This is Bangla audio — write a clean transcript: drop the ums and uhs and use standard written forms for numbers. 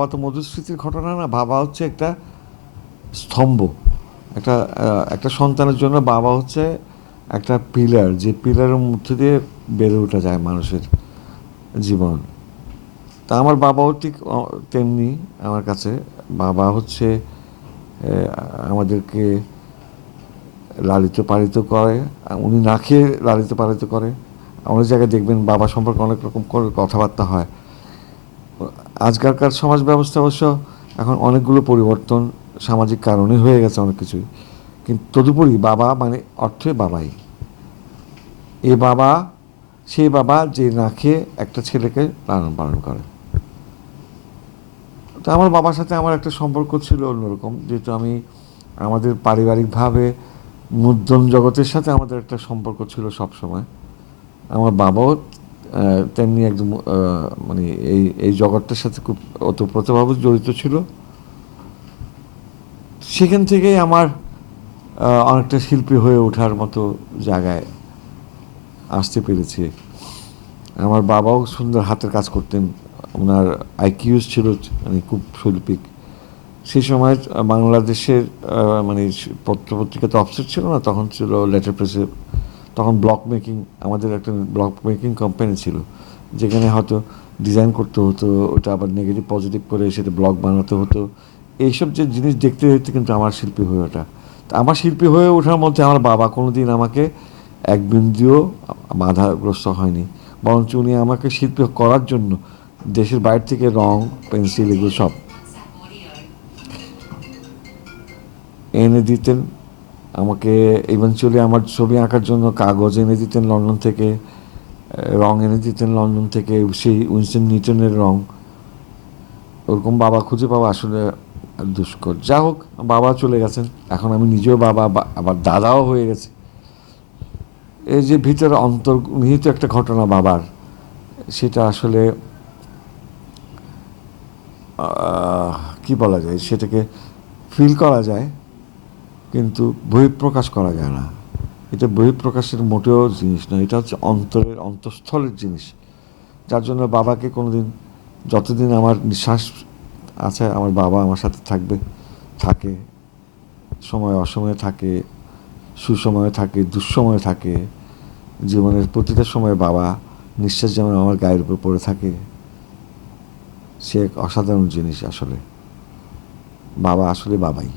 বাবা তো মধুস্মৃতির ঘটনা না, বাবা হচ্ছে একটা স্তম্ভ। একটা একটা সন্তানের জন্য বাবা হচ্ছে একটা পিলার, যে পিলারের মধ্যে দিয়ে বেড়ে ওঠা যায় মানুষের জীবন। তা আমার বাবাও ঠিক তেমনি আমার কাছে। বাবা হচ্ছে আমাদেরকে লালিত পালিত করে। উনি না খেয়ে লালিত পালিত করে। অনেক জায়গায় দেখবেন বাবা সম্পর্কে অনেক রকম করে কথাবার্তা হয়। আজকালকার সমাজ ব্যবস্থা অবশ্য এখন অনেকগুলো পরিবর্তন সামাজিক কারণে হয়ে গেছে অনেক কিছুই, কিন্তু তদুপরি বাবা মানে অর্থে বাবাই। এ বাবা সেই বাবা যে না খেয়ে একটা ছেলেকে লালন পালন করে। তো আমার বাবার সাথে আমার একটা সম্পর্ক ছিল অন্যরকম, যেহেতু আমি আমাদের পারিবারিকভাবে মুদ্রণ জগতের সাথে আমাদের একটা সম্পর্ক ছিল সব সময়। আমার বাবাও তেমনি একদম মানে এই এই জগৎটার সাথে খুব ওতপ্রোতভাবে জড়িত ছিল। সেখান থেকেই আমার অনেকটা শিল্পী হয়ে ওঠার মতো জায়গায় আসতে পেরেছি। আমার বাবাও সুন্দর হাতের কাজ করতেন। ওনার আইকিউস ছিল মানে খুব শৈল্পিক। সেই সময় বাংলাদেশের মানে পত্রপত্রিকা তো অফসেট ছিল না, তখন ছিল লেটার প্রেসে। তখন ব্লক মেকিং, আমাদের একটা ব্লক মেকিং কোম্পানি ছিল, যেখানে হয়তো ডিজাইন করতে হতো, ওটা আবার নেগেটিভ পজিটিভ করে সেটা ব্লগ বানাতে হতো। এইসব যে জিনিস দেখতে দেখতে কিন্তু আমার শিল্পী হয়ে ওঠা। তা আমার শিল্পী হয়ে ওঠার মধ্যে আমার বাবা কোনো দিন আমাকে এক বিন্দুও বাধাগ্রস্ত হয়নি, বরঞ্চ উনি আমাকে শিল্পী করার জন্য দেশের বাইরে থেকে রং, পেন্সিল এগুলো সব এনে দিতেন আমাকে। ইভেনচুয়ালি আমার ছবি আঁকার জন্য কাগজ এনে দিতেন লন্ডন থেকে, রং এনে দিতেন লন্ডন থেকে, সেই উইনস্টন নিউটনের রং। ওরকম বাবা খুঁজে পাওয়া আসলে দুষ্কর। যা হোক, বাবা চলে গেছেন, এখন আমি নিজেও বাবা, আবার দাদাও হয়ে গেছে। এই যে ভিতরে অন্তর্নিহিত একটা ঘটনা বাবার, সেটা আসলে কি বলা যায়, সেটাকে ফিল করা যায় কিন্তু বহিঃপ্রকাশ করা যায় না। এটা বহিঃপ্রকাশের মোটেও জিনিস নয়, এটা হচ্ছে অন্তরের অন্তঃস্থলের জিনিস। যার জন্য বাবাকে কোনোদিন, যতদিন আমার নিঃশ্বাস আছে আমার বাবা আমার সাথে থাকবে, থাকে। সময় অসময়ে থাকে, সুসময়ে থাকে, দুঃসময়ে থাকে। জীবনের প্রতিটা সময় বাবা নিঃশ্বাস যেমন আমার গায়ের উপর পড়ে থাকে। সে এক অসাধারণ জিনিস আসলে। বাবা আসলে বাবাই।